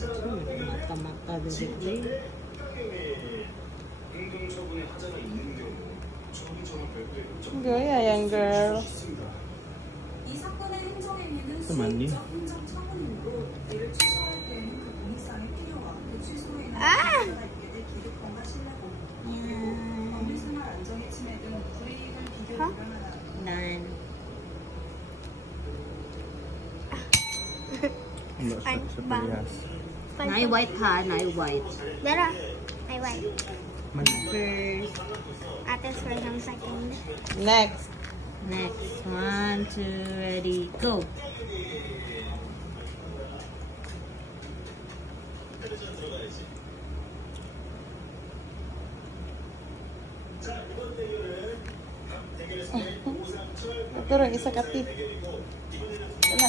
mata-mata dulu. Gaya yang girl. 이 사건의 행정행위는 또 맞니? 수익적 행정 처분이므로 이를 취소할 때에는 그 동의사항의 필요와 그 취소로 인한 문제가 있게 될 기득권과 신뢰고 그리고 법률생활 안정의 침해 등 불이익을 비교 불가능하다. Dan Enggak seperias. naik white ha, naik white. Darah. I wait. First, Atas first and second. Next. next, 1, 2, ready, go. Turun isa kati. Wala.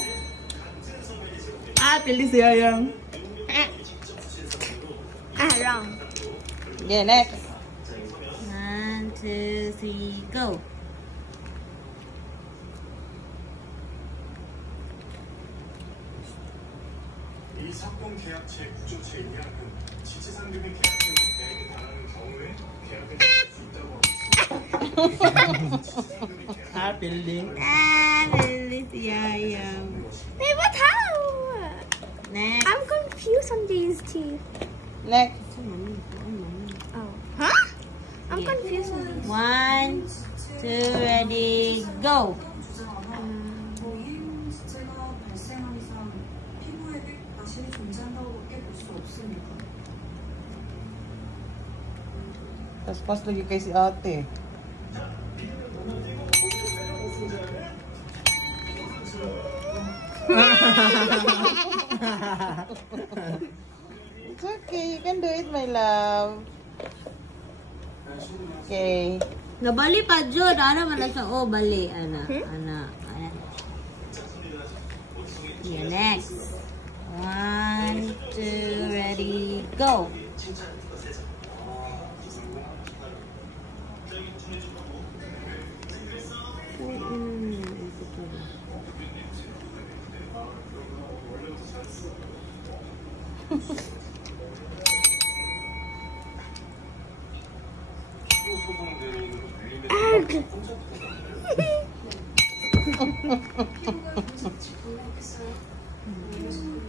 Ah, pilih si Ayang. Wrong. Okay, next. 1, 2, 3, go. 이 사건 계약체 구조체 예약은 지체상금의 계약금에 대행에 달하는 경우에 계약을 수 있다고 하고 있습니다. Ah, pilih. Ah, pilih si Ayang. Never tahu. Next. I'm confused on these two. Next. Oh. Huh? I'm Yeah. confused on these. 1, 2, ready, go. 이행 지체가 발생한 이상 피부에게 나실이 존재한다고밖에 볼 수 없습니다. Tapos pas lagi kay si ate. It's okay, you can do it, my love. Okay. Nabali pa, Jod. Ano man sa oh, bali. Ana. Yeah, next. 1, 2, ready, go. 피부가